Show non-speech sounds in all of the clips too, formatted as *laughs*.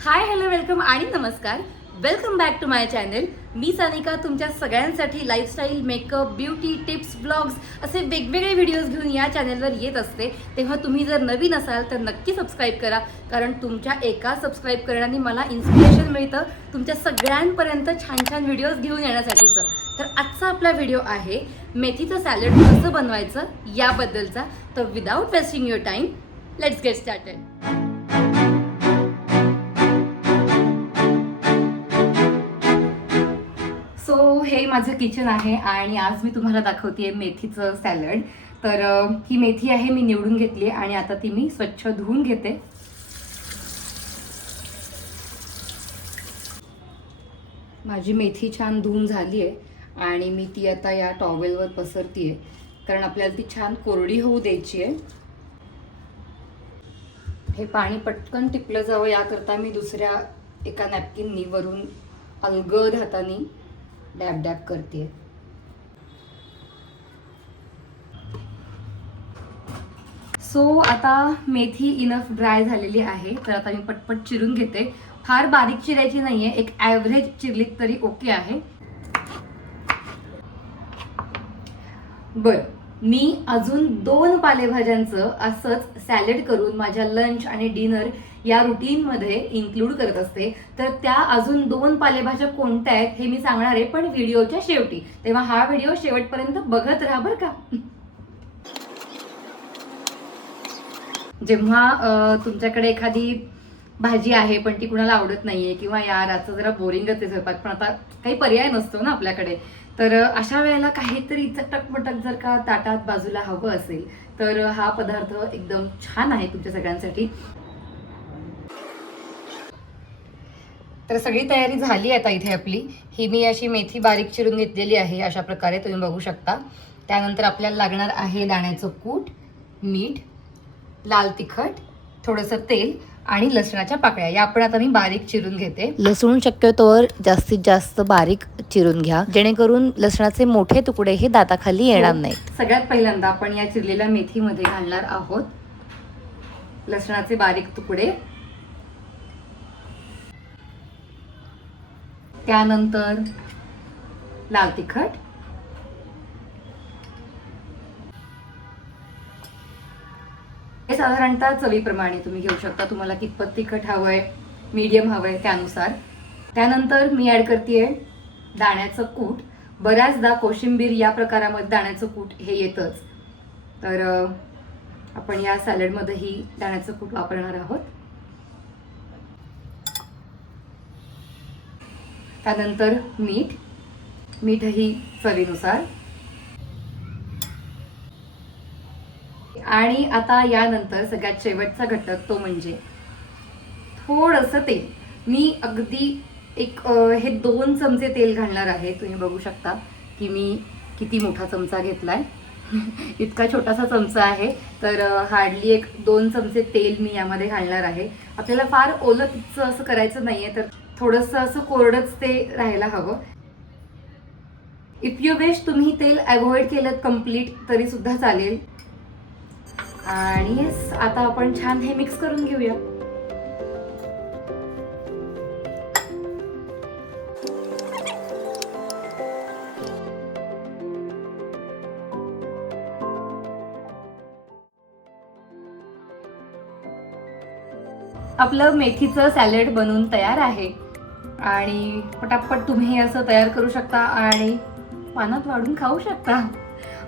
Hi hello welcome आणि नमस्कार. Welcome back to my channel मी सानिका तुमच्या सगळ्यांसाठी lifestyle makeup beauty tips blogs असे वेगवेगळे व्हिडिओज घेऊन या चॅनलवर येत असते. तेव्हा तुम्ही जर नवीन असाल तर नक्की सबस्क्राईब करा. कारण तुमच्या एका सबस्क्राईब करण्याने मला इन्स्पिरेशन मिळतं तुमच्या सगळ्यांपर्यंत छान छान व्हिडिओज घेऊन येण्यासाठीचं. तर आजचा आपला व्हिडिओ आहे मेथीचं सॅलड कसं बनवायचं याबद्दलचा. तर without wasting your time let's get started माझं किचन आहे आणि आज मी तुम्हाला दाखवते मेथीचं सॅलड तर ही मेथी आहे मी निवडून घेतली आणि आता ती मी स्वच्छ धुवून घेते. माझी मेथी छान धुवून झाली आहे आणि मी ती आता या टॉवेलवर पसरती आहे कारण आपल्याला ती छान कोरडी होऊ द्यायची आहे हे पाणी पटकन टिपलं जावं याकरता मी दुसऱ्या एका नॅपकिननी वरून अलगद हाताने डॅब डॅब करते सो आता मेथी इनफ ड्राय झालेली आहे. तर आता मी पटपट चिरून घेते. फार बारीक चिरायची नाही आहे एक ॲव्हरेज चिरलीत तरी ओके आहे. बरं. मी अजून दोन पालेभाज्यांचं असंच सॅलड करून माझ्या लंच आणि डिनर या रुटीनमध्ये इन्क्लूड करत असते. तर त्या अजून दोन पालेभाज्या कोणत्या आहेत हे मी सांगणार आहे पण व्हिडिओच्या शेवटी. तेव्हा हा व्हिडिओ शेवटपर्यंत बघत राहा बरं का. *laughs* जेव्हा तुमच्याकडे एखादी भाजी आहे पण ती कुणाला आवडत नाहीये किंवा यार आजचं जरा बोरिंगच आहे स्वयंपाक पण आता काही पर्याय नसतो ना आपल्याकडे. तर अशा वेळेला काहीतरी चटकमटक जर का ताटात बाजूला हवं असेल तर हा पदार्थ एकदम छान आहे तुमच्या सगळ्यांसाठी. तर सगळी तयारी झाली आता इथे आपली. ही मी अशी मेथी बारीक चिरून घेतलेली आहे अशा प्रकारे तुम्ही बघू शकता. त्यानंतर आपल्याला लागणार आहे दाण्याचं कूट मीठ लाल तिखट थोडंसं तेल आणि लसणाच्या पाकळ्या. या आपण आता मी बारीक चिरून घेते. लसूण शक्यतोवर जास्तीत जास्त बारीक चिरून घ्या. जेणेकरून लसणाचे मोठे तुकडे हे दाताखाली येणार हो. नाहीत. सगळ्यात पहिल्यांदा आपण या चिरलेल्या मेथीमध्ये घालणार आहोत लसणाचे बारीक तुकडे. त्यानंतर लाल तिखट. हे साधारणतः चवीप्रमाणे तुम्ही घेऊ शकता. तुम्हाला कितपत तिखट हवं आहे मीडियम हवं आहे त्यानुसार. त्यानंतर मी ॲड करते दाण्याचं कूट. बऱ्याचदा कोशिंबीर या प्रकारामध्ये दाण्याचं कूट हे येतच. तर आपण या सॅलडमध्येही दाण्याचं कूट वापरणार आहोत. त्यानंतर मीठ. मीठही चवीनुसार. आणि आता यानंतर सगळ्यात शेवटचा घटक तो म्हणजे थोडंसं तेल. मी अगदी एक हे दोन चमचे तेल घालणार आहे. तुम्ही बघू शकता की मी किती मोठा चमचा घेतलाय. *laughs* इतका छोटासा चमचा आहे. तर हार्डली एक दोन चमचे तेल मी यामध्ये घालणार आहे. आपल्याला फार ओलं किच्चं असं करायचं नाहीये तर थोडंसं असं कोरडंच ते राहायला हवं. इफ यू विश तुम्ही तेल अवॉइड केलं कंप्लीट तरी सुद्धा चालेल. आणि आता आपण छान हे मिक्स करून घेऊया. आपलं मेथीचं सॅलेड बनून तयार आहे. आणि पटापट तुम्ही हे असं तयार करू शकता आणि पानात वाढून खाऊ शकता.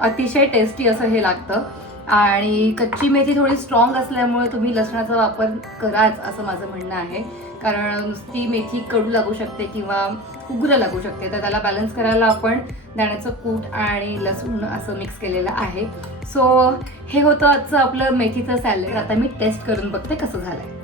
अतिशय टेस्टी असं हे लागतं. आणि कच्ची मेथी थोडी स्ट्रॉंग असल्यामुळे तुम्ही लसणाचा वापर कराच असं माझं म्हणणं आहे. कारण नुसती मेथी कडू लागू शकते किंवा उग्र लागू शकते. तर त्याला बॅलन्स करायला आपण दाण्याचं कूट आणि लसूण असं मिक्स केलेलं आहे. सो हे होतं आजचं आपलं मेथीचं सॅलेड आता मी टेस्ट करून बघते कसं झालं आहे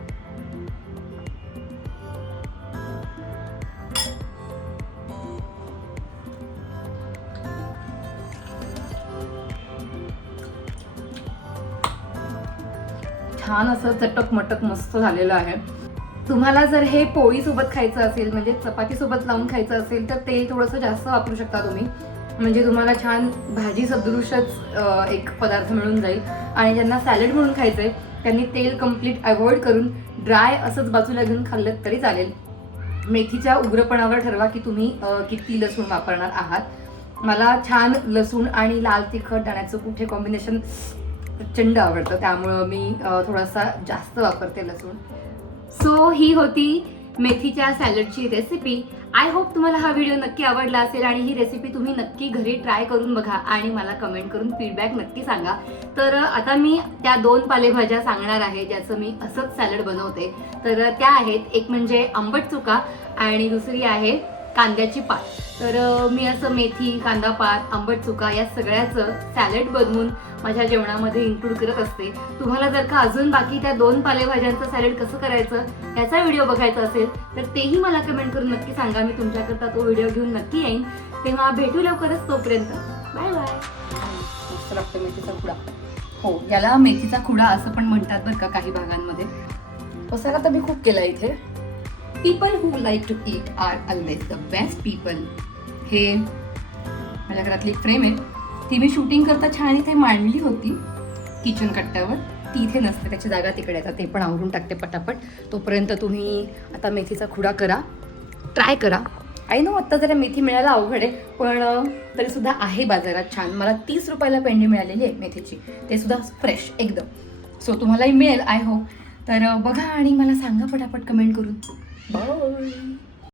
छान असं चटक मटक मस्त झालेलं आहे. तुम्हाला जर हे पोळीसोबत खायचं असेल म्हणजे चपातीसोबत लावून खायचं असेल तर तेल थोडंसं जास्त वापरू शकता तुम्ही. म्हणजे तुम्हाला छान भाजी सदृशच एक पदार्थ मिळून जाईल. आणि ज्यांना सॅलड म्हणून खायचं आहे त्यांनी तेल कंप्लीट अवॉइड करून ड्राय असंच बाजूला घेऊन खाल्लं तरी चालेल. मेथीच्या उग्रपणावर ठरवा की तुम्ही किती लसूण वापरणार आहात. मला छान लसूण आणि लाल तिखट दाण्याचं कुठे कॉम्बिनेशन प्रचंड आवडतं. त्यामुळं मी थोडासा जास्त वापरते लसूण. सो ही होती मेथीच्या सॅलडची रेसिपी आय होप तुम्हाला हा व्हिडिओ नक्की आवडला असेल आणि ही रेसिपी तुम्ही नक्की घरी ट्राय करून बघा आणि मला कमेंट करून फीडबॅक नक्की सांगा. तर आता मी त्या दोन पालेभाज्या सांगणार आहे ज्याचं मी असंच सॅलड बनवते. तर त्या आहेत एक म्हणजे आंबट चुका आणि दुसरी आहे कांद्याची पात. तर मी असं मेथी कांदा पात आंबट चुका या सगळ्याचं सॅलड बनवून माझ्या जेवणामध्ये इन्क्लूड करत असते. तुम्हाला जर का अजून बाकी त्या दोन पालेभाज्यांचं सॅलड कसं करायचं त्याचा व्हिडिओ बघायचा असेल तर तेही मला कमेंट करून नक्की सांगा. मी तुमच्याकरता तो व्हिडिओ घेऊन नक्की येईन. तेव्हा भेटू लवकरच तोपर्यंत. बाय बाय मस्त मेथीचा खुडा हो याला मेथीचा खुडा असं पण म्हणतात बरं का काही भागांमध्ये. पसारा तर मी खूप केला इथे. People who like to eat are always the best people हे माझ्या घरातली एक फ्रेम आहे. ती मी शूटिंग करता छान इथे मांडली होती. किचन कट्ट्यावर. ती इथे नसते त्याची जागा तिकडे आता ते पण आवरून टाकते पटापट. तोपर्यंत तुम्ही आता मेथीचा खुडा करा. ट्राय करा. आय नो आत्ता जरा मेथी मिळायला अवघड आहे पण तरीसुद्धा आहे बाजारात छान. मला तीस रुपयाला पेंडी मिळालेली आहे मेथीची. ते सुद्धा फ्रेश एकदम. सो तुम्हालाही मिळेल आय होप तर बघा आणि मला सांगा पटापट कमेंट करून. बाय